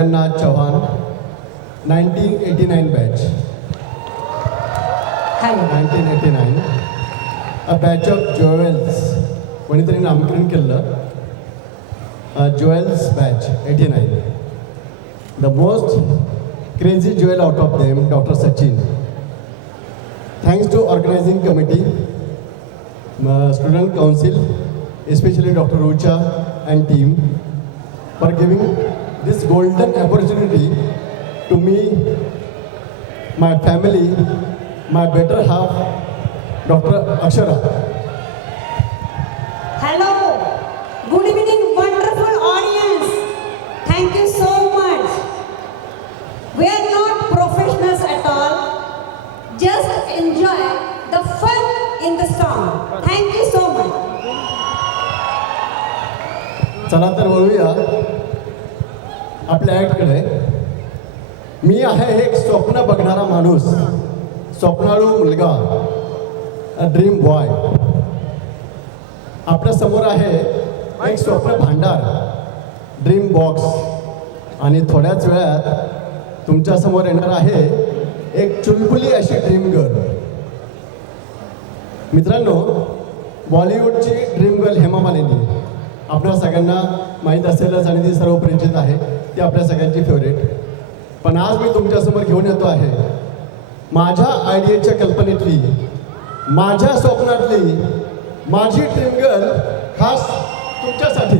Jagannath Chauhan, 1989 batch. Hello. 1989. A batch of jewels. कोणीतरी नामकरण केलं. Jewels batch, 89. The most crazy jewel out of them, Dr. Sachin. Thanks to organizing committee, student council, especially Dr. Rucha and team, for giving this golden opportunity to me, my family, my better half, Dr. Akshara. Hello. Good evening, wonderful audience. Thank you so much. We are not professionals at all. Just enjoy the fun in the song. Thank you so much. चला तर वळूया आपल्या ॲक्टकडे. मी आहे एक स्वप्न बघणारा माणूस, स्वप्नाळू मुलगा, a dream boy. आपल्या समोर आहे एक स्वप्न भांडार, ड्रीम बॉक्स. आणि थोड्याच वेळात तुमच्या समोर येणार आहे एक चुलबुली अशी ड्रीम गर्ल. मित्रांनो, बॉलिवूडची ड्रीम गर्ल हेमा मालिनी आपल्या सगळ्यांना माहीत असेलच आणि ती सर्व परिचित आहे. ती आपल्या सगळ्यांची फेवरेट. पण आज मी तुमच्यासमोर घेऊन येतो आहे माझ्या आयडियाच्या कल्पनेतली, माझ्या स्वप्नातली माझी ड्रीम गर्ल, खास तुमच्यासाठी.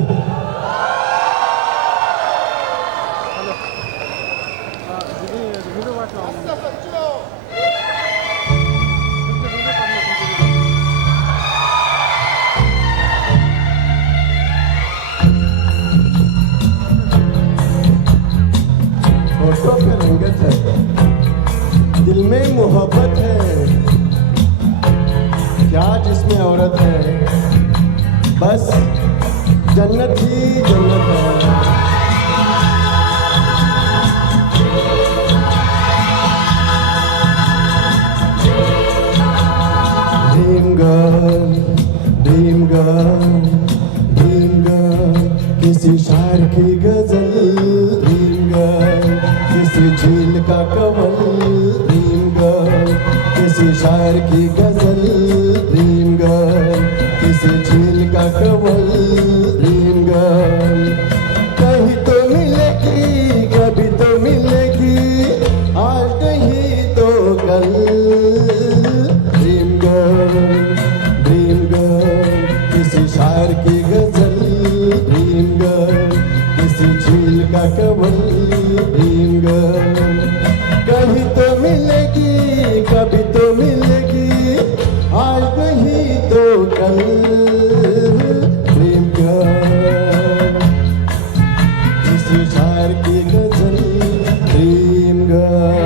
फोटो पे रंगत है, दिल में मोहब्बत है, क्या जिसमें औरत है, बस जन्नत ही जन्नत है. Dream girl, dream girl, dream girl, किसी शायर की गजल, ड्रीम गर्ल, किसी झील का कवल, ड्रीम गर्ल, किसी शायर की गजल, ड्रीम गर्ल, किसी झील का कवल, ड्रीम गर्ल. कहीं तो मिलेगी, कभी तो मिलेगी, आज नहीं तो कल. ड्रीम गर्ल, ड्रीम गर्ल, किसी शायर की गजल, ड्रीम गर्ल, किसी झील का कवल, ड्रीम गर्ल. कहीं तो मिलेगी, कभी तो मिलेगी, आज नहीं तो कल. ड्रीम गर्ल, किसी शायर की गजल, ड्रीम गर्ल.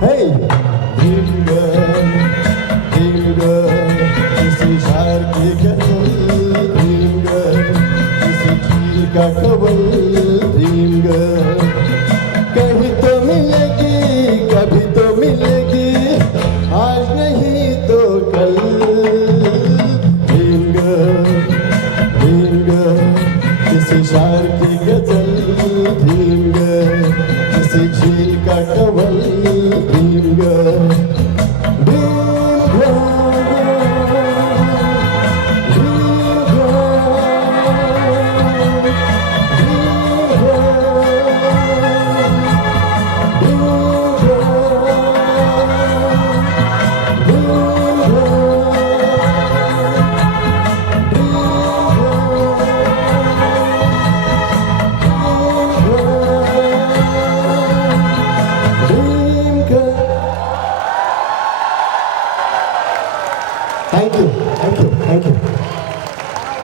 Hey,